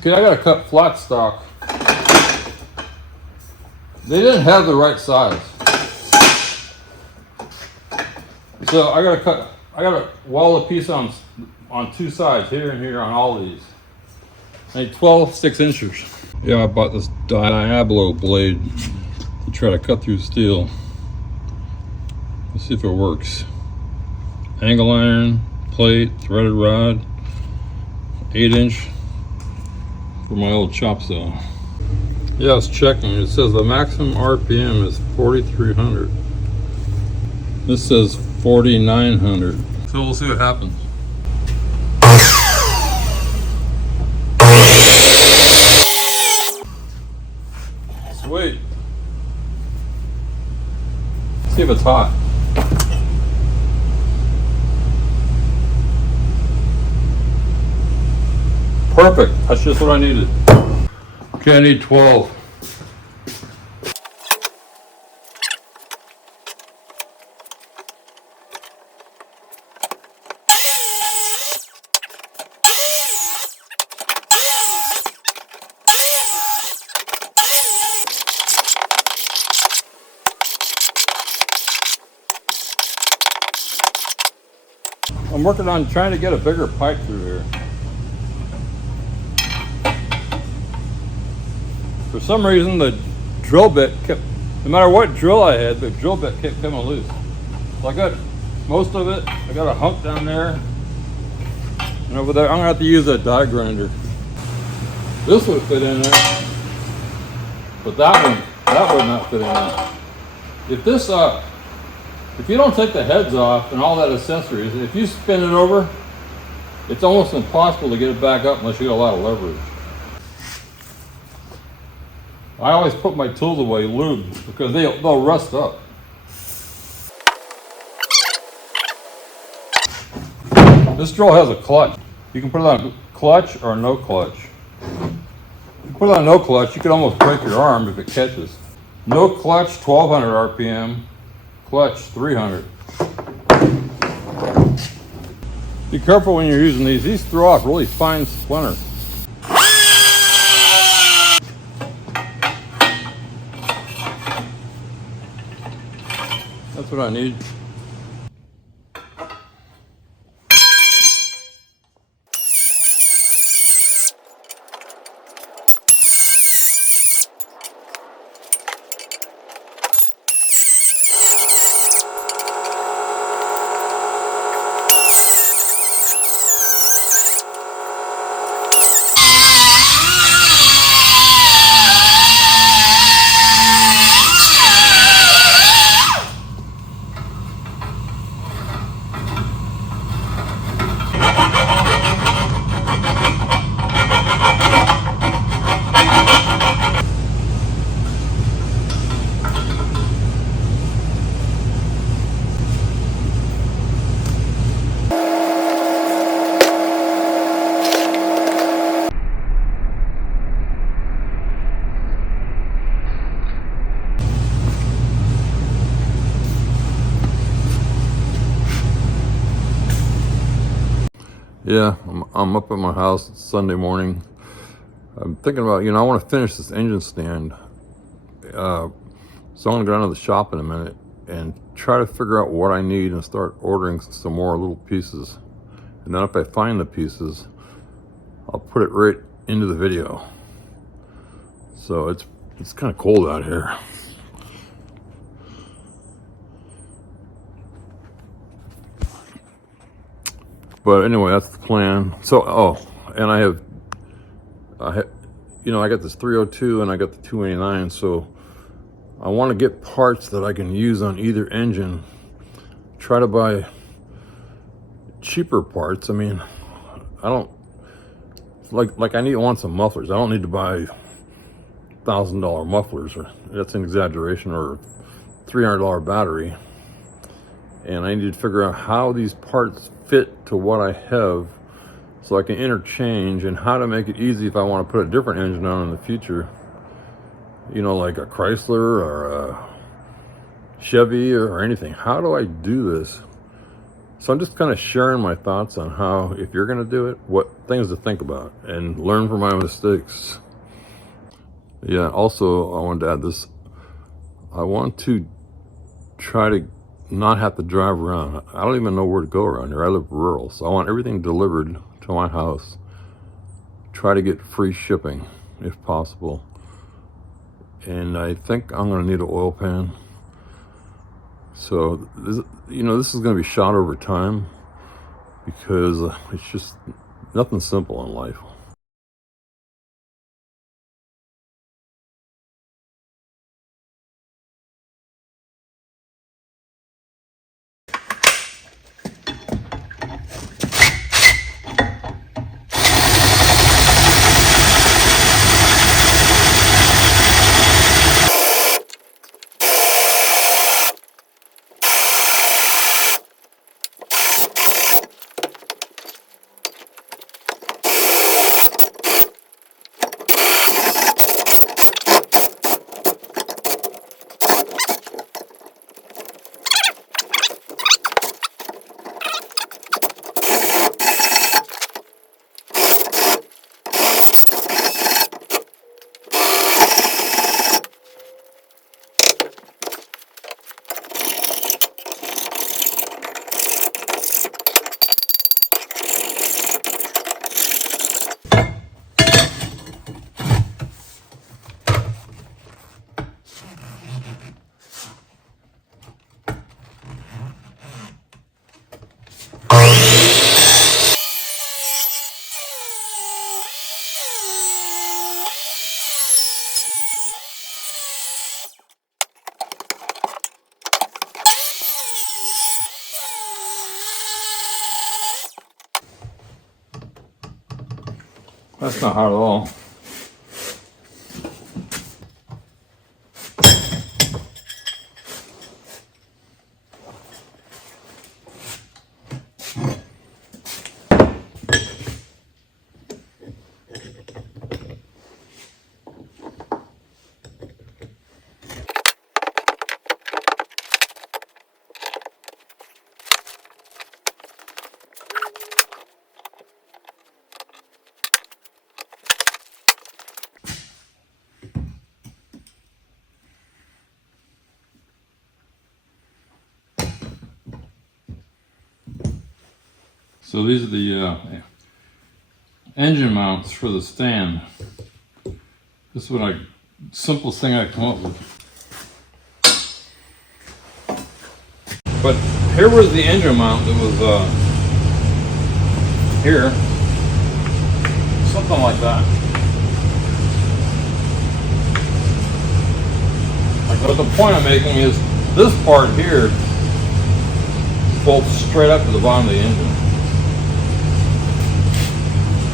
Okay, I gotta cut flat stock. They didn't have the right size. So I gotta weld a piece on two sides, here and here on all these. I need 12 6-inchers. Yeah, I bought this Diablo blade to try to cut through steel. Let's see if it works. Angle iron, plate, threaded rod, 8-inch for my old chop saw. Yeah, I was checking. It says the maximum RPM is 4,300. This says 4,900. So we'll see what happens. Sweet. See if it's hot. Perfect. That's just what I needed. Okay, I need 12. I'm working on trying to get a bigger pipe through here. For some reason, the drill bit kept, no matter what drill I had, the drill bit kept coming loose. So I got most of it. I got a hump down there. And over there, I'm gonna have to use a die grinder. This would fit in there, but that would not fit in there. If you don't take the heads off and all that accessories, if you spin it over, it's almost impossible to get it back up unless you get a lot of leverage. I always put my tools away lubed because they'll rust up. This drill has a clutch. You can put it on clutch or no clutch. If you put it on no clutch, you could almost break your arm if it catches. No clutch, 1200 RPM. Clutch, 300. Be careful when you're using these. These throw off really fine splinters. That's what I need. Yeah, I'm up at my house. It's Sunday morning. I'm thinking about, I want to finish this engine stand. So I'm going to go down to the shop in a minute and try to figure out what I need and start ordering some more little pieces. And then if I find the pieces, I'll put it right into the video. So it's kind of cold out here. But anyway, that's the plan. So, and I got this 302 and I got the 289. So I want to get parts that I can use on either engine. Try to buy cheaper parts. I mean, I don't like I want some mufflers. I don't need to buy $1,000 mufflers, or that's an exaggeration, or $300 battery. And I need to figure out how these parts fit to what I have so I can interchange, and how to make it easy if I want to put a different engine on in the future. Like a Chrysler or a Chevy or anything. How do I do this So I'm just kind of sharing my thoughts on how, if you're going to do it, what things to think about and learn from my mistakes. Yeah, also I wanted to add this. I want to try to not have to drive around. I don't even know where to go around here. I live rural, so I want everything delivered to my house. Try to get free shipping if possible. And I think I'm going to need an oil pan. So this is going to be shot over time, because it's just nothing simple in life. That's not hard at all. So these are the engine mounts for the stand. This is what simplest thing I come up with. But here was the engine mount that was here, something like that. But the point I'm making is this part here bolts straight up to the bottom of the engine.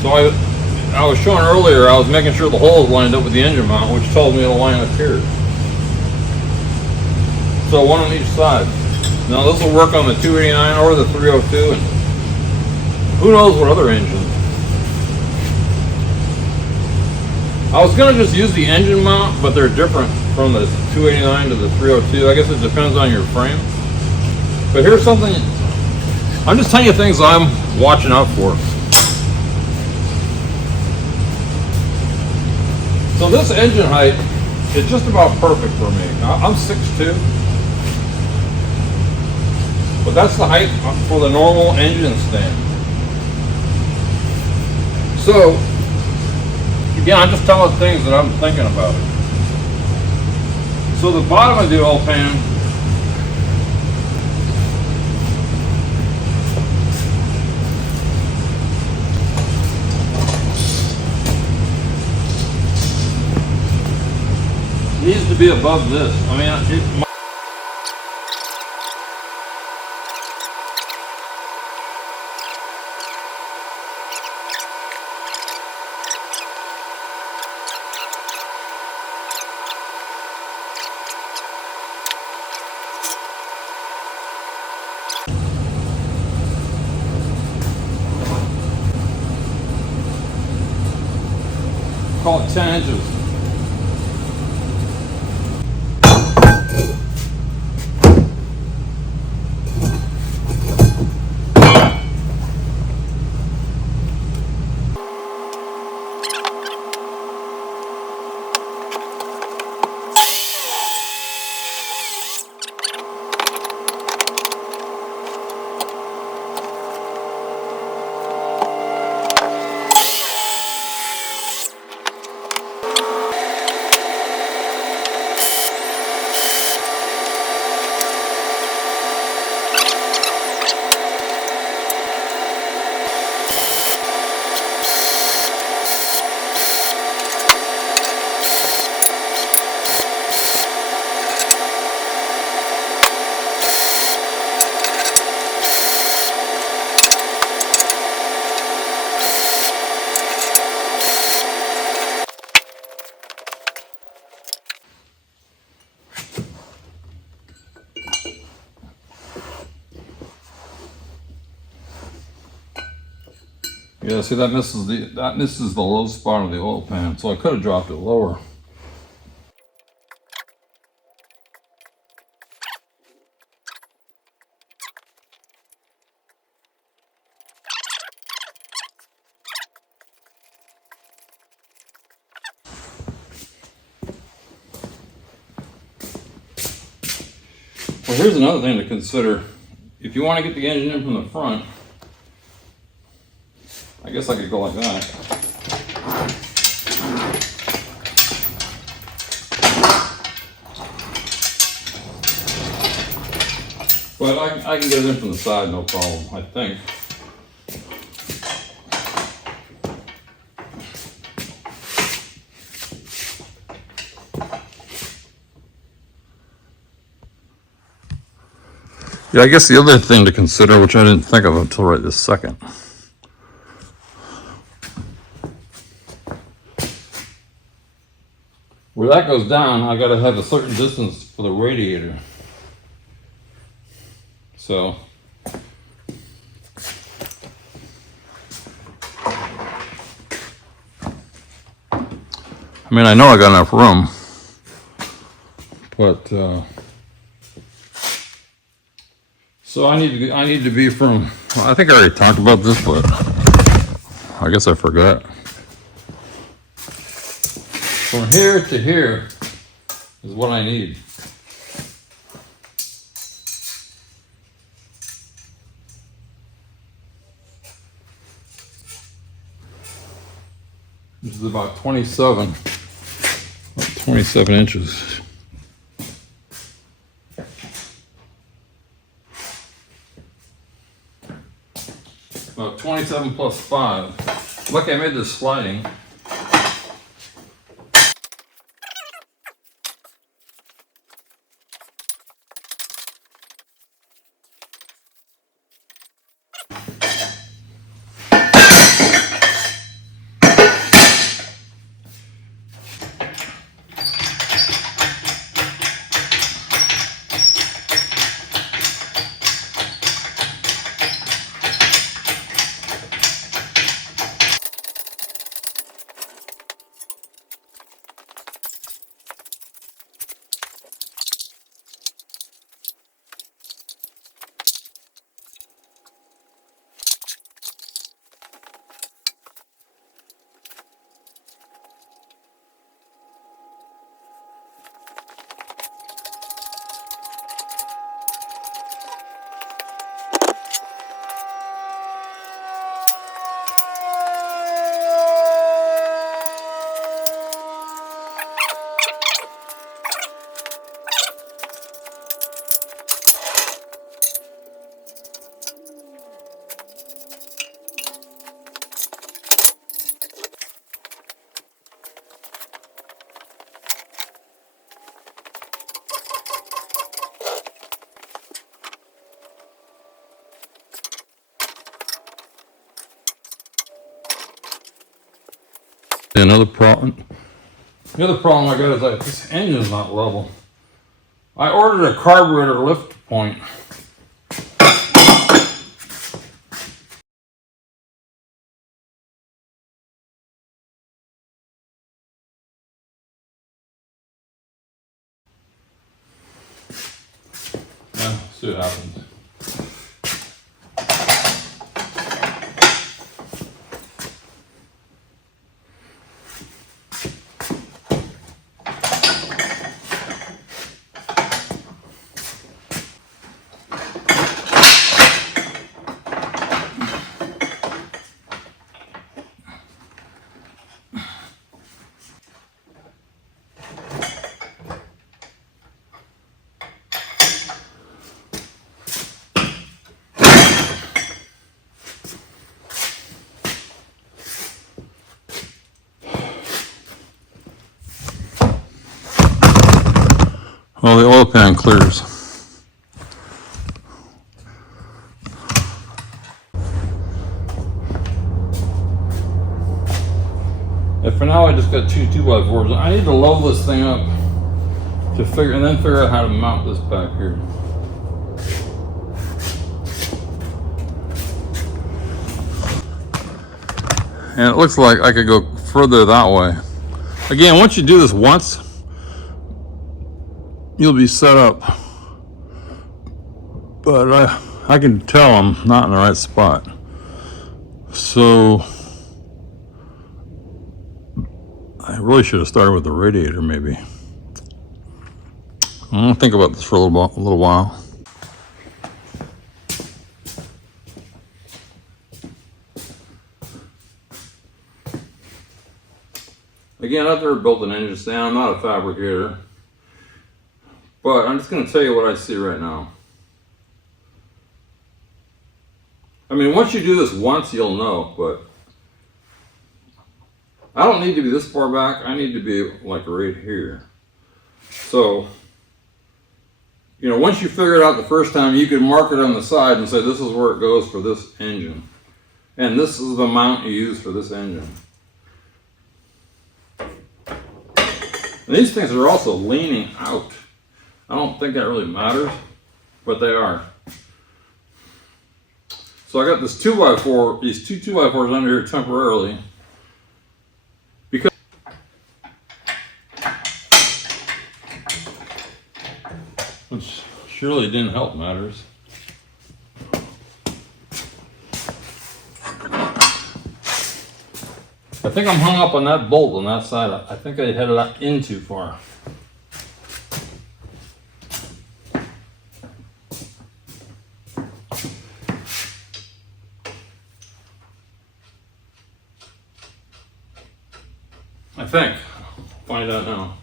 So I was showing earlier, I was making sure the holes lined up with the engine mount, which told me to line up here. So one on each side. Now this will work on the 289 or the 302, and who knows what other engine. I was going to just use the engine mount, but they're different from the 289 to the 302. I guess it depends on your frame. But here's something, I'm just telling you things I'm watching out for. So this engine height is just about perfect for me. I'm 6'2", but that's the height for the normal engine stand. So, again, I'm just telling things that I'm thinking about it. So the bottom of the oil pan needs to be above this. I mean, call it 10 inches. Yeah, see that misses the low spot of the oil pan, so I could have dropped it lower. Well, here's another thing to consider. If you want to get the engine in from the front, I guess I could go like that. But I can get it in from the side, no problem, I think. Yeah, I guess the other thing to consider, which I didn't think of until right this second, where that goes down, I gotta have a certain distance for the radiator. So, I mean, I know I got enough room, but, so I need to be from, well, I think I already talked about this, but I guess I forgot. From here to here is what I need. This is about 27 inches. About 27 plus 5. Look, I made this sliding. Another problem. The other problem I got is that this engine's not level. I ordered a carburetor lift point. Yeah, see what happens. Well, the oil pan clears. And for now, I just got two 2x4s. I need to load this thing up to figure out how to mount this back here. And it looks like I could go further that way. Again, once you do this once, you'll be set up. But I can tell I'm not in the right spot. So I really should have started with the radiator maybe. I'm gonna think about this for a little while. Again, I've never built an engine stand. I'm not a fabricator. But I'm just going to tell you what I see right now. I mean, once you do this once, you'll know. But I don't need to be this far back. I need to be like right here. So, you know, once you figure it out the first time, you can mark it on the side and say, this is where it goes for this engine. And this is the mount you use for this engine. And these things are also leaning out. I don't think that really matters, but they are. So I got this 2x4, these two 2x4s under here temporarily. Because which surely didn't help matters. I think I'm hung up on that bolt on that side. I think I headed that in too far. I think. Find out now.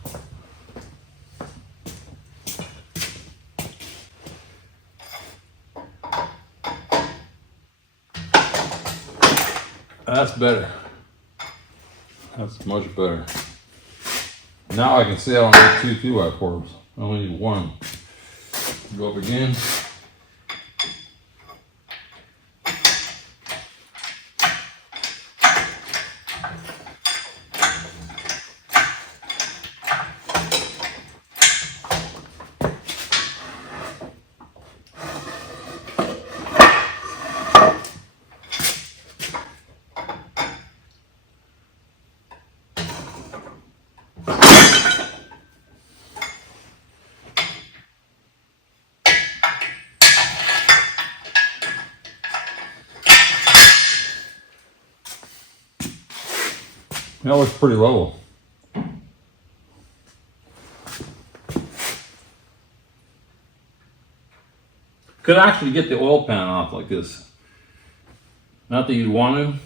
That's better. That's much better. Now I can see I don't need two 2x4s. I only need one. Go up again. That looks pretty level. Could actually get the oil pan off like this. Not that you'd want to.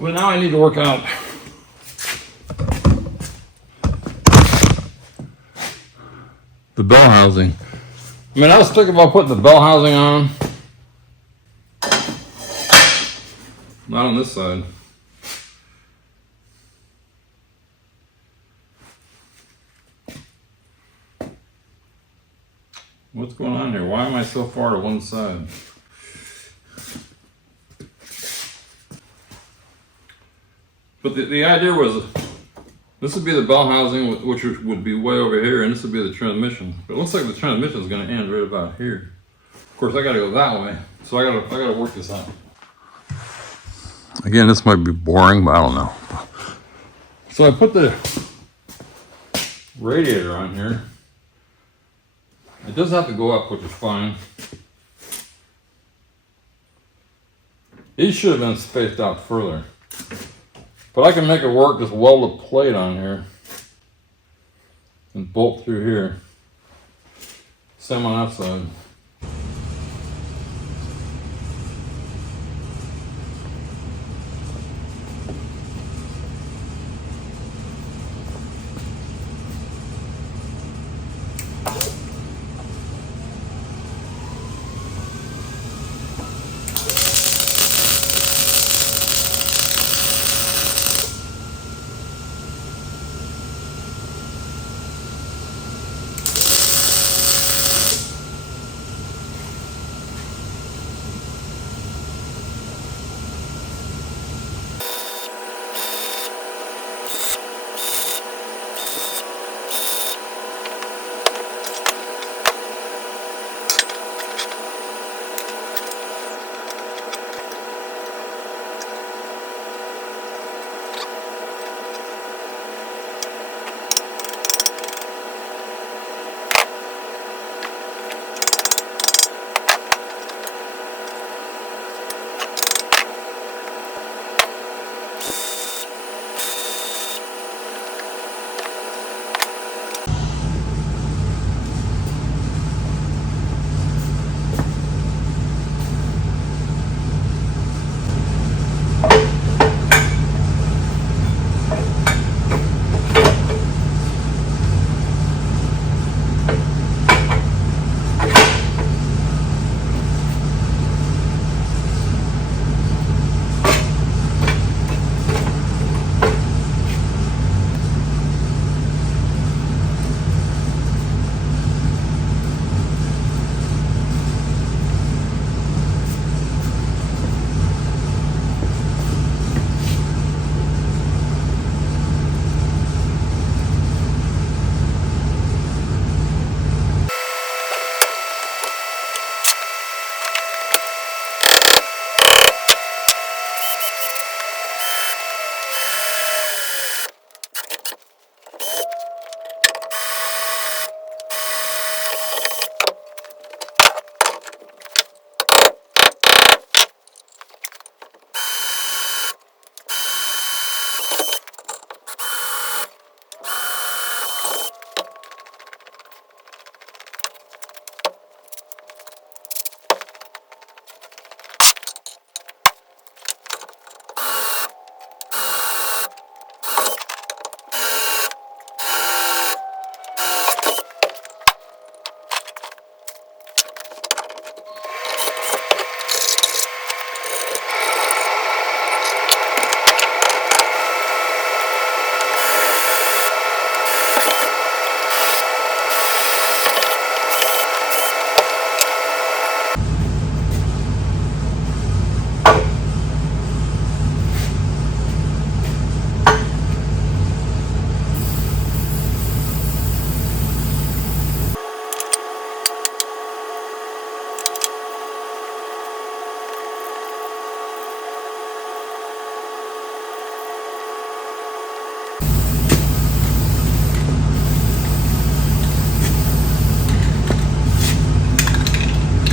But now I need to work out the bell housing. I mean, I was thinking about putting the bell housing on. Not on this side. What's going on here? Why am I so far to one side? But the idea was this would be the bell housing, which would be way over here, and this would be the transmission. But it looks like the transmission is going to end right about here. Of course, I got to go that way, so I got to work this out. Again, this might be boring, but I don't know. So I put the radiator on here. It does have to go up, which is fine. These should have been spaced out further. But I can make it work, just weld a plate on here and bolt through here. Same on that side.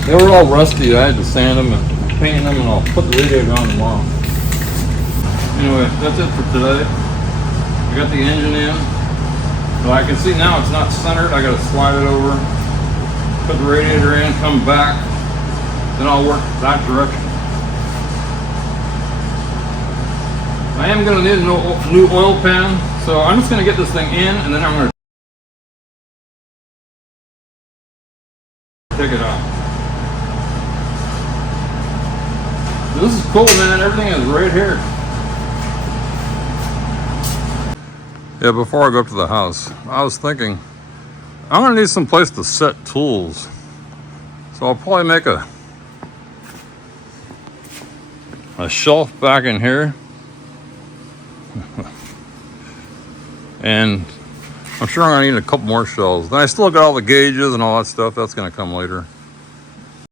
They were all rusty. I had to sand them and paint them, and I'll put the radiator on tomorrow. Anyway, that's it for today. I got the engine in. Well, I can see now it's not centered. I got to slide it over, put the radiator in, come back, then I'll work that direction. I am going to need a new oil pan, so I'm just going to get this thing in, and then I'm going to take it out. This is cool, man. Everything is right here. Yeah, before I go up to the house, I was thinking I'm gonna need some place to set tools. So I'll probably make a shelf back in here. And I'm sure I'm gonna need a couple more shelves. Then I still got all the gauges and all that stuff. That's gonna come later.